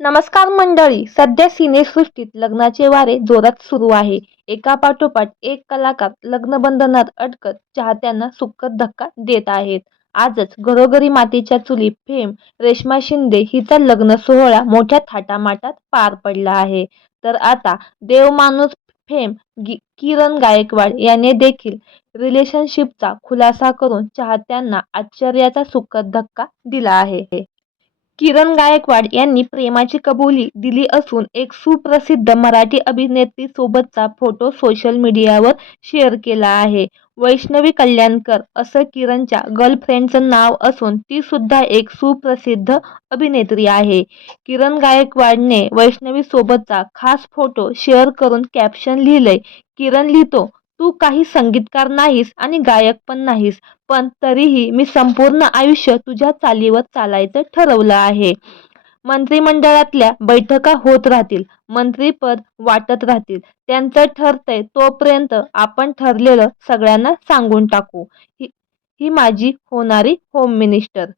नमस्कार मंडळी. सध्या सिनेसृष्टीत लग्नाचे वारे जोरात सुरू आहे. एकापाठोपाठ एक कलाकार लग्नबंधनात अडकत चाहत्यांना सुखद धक्का देत आहेत. आजच घरोघरी मातीच्या चुली फेम रेश्मा शिंदे हिचा लग्न सोहळा मोठ्या थाटामाटात पार पडला आहे. तर आता देवमाणूस फेम किरण गायकवाड याने देखील रिलेशनशिपचा खुलासा करून चाहत्यांना आश्चर्याचा सुखद धक्का दिला आहे. किरण गायकवाड यांनी प्रेमाची कबुली दिली असून एक सुप्रसिद्ध मराठी अभिनेत्री सोबतचा फोटो सोशल मीडियावर शेअर केला आहे. वैष्णवी कल्याणकर असं किरणच्या गर्लफ्रेंडचं नाव असून ती सुद्धा एक सुप्रसिद्ध अभिनेत्री आहे. किरण गायकवाडने वैष्णवी सोबतचा खास फोटो शेअर करून कॅप्शन लिहिलंय. किरण लिहितो, तू काही संगीतकार नाहीस आणि गायक पण नाहीस, पण तरीही मी संपूर्ण आयुष्य तुझ्या चालीवर चालायचं ठरवलं आहे. मंत्रिमंडळातल्या बैठका होत राहतील, मंत्रिपद वाटत राहतील, त्यांचं ठरतंय तोपर्यंत आपण ठरलेलं सगळ्यांना सांगून टाकू. ही माझी होणारी होम मिनिस्टर.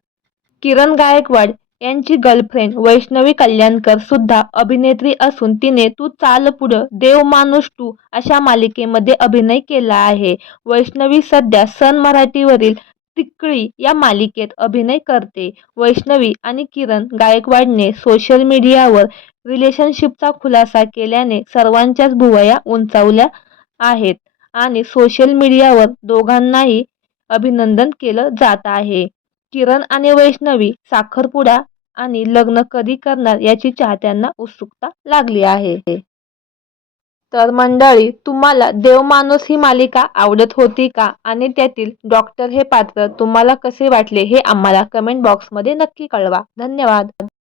किरण गायकवाड यांची गर्लफ्रेंड वैष्णवी कल्याणकर सुद्धा अभिनेत्री असून तिने तू चाल पुढं, देव माणूस 2 अशा मालिकेमध्ये अभिनय केला आहे. वैष्णवी सध्या सन मराठीवरील तिकळी या मालिकेत अभिनय करते. वैष्णवी आणि किरण गायकवाडने सोशल मीडियावर रिलेशनशिपचा खुलासा केल्याने सर्वांच्याच भुवया उंचावल्या आहेत आणि सोशल मीडियावर दोघांनाही अभिनंदन केलं जात आहे. किरण आणि वैष्णवी साखरपुडा आणि लग्न कधी करणार याची चाहत्यांना उत्सुकता लागली आहे. तर मंडळी, तुम्हाला देवमाणूस ही मालिका आवडत होती का आणि त्यातील डॉक्टर हे पात्र तुम्हाला कसे वाटले हे आम्हाला कमेंट बॉक्समध्ये नक्की कळवा. धन्यवाद.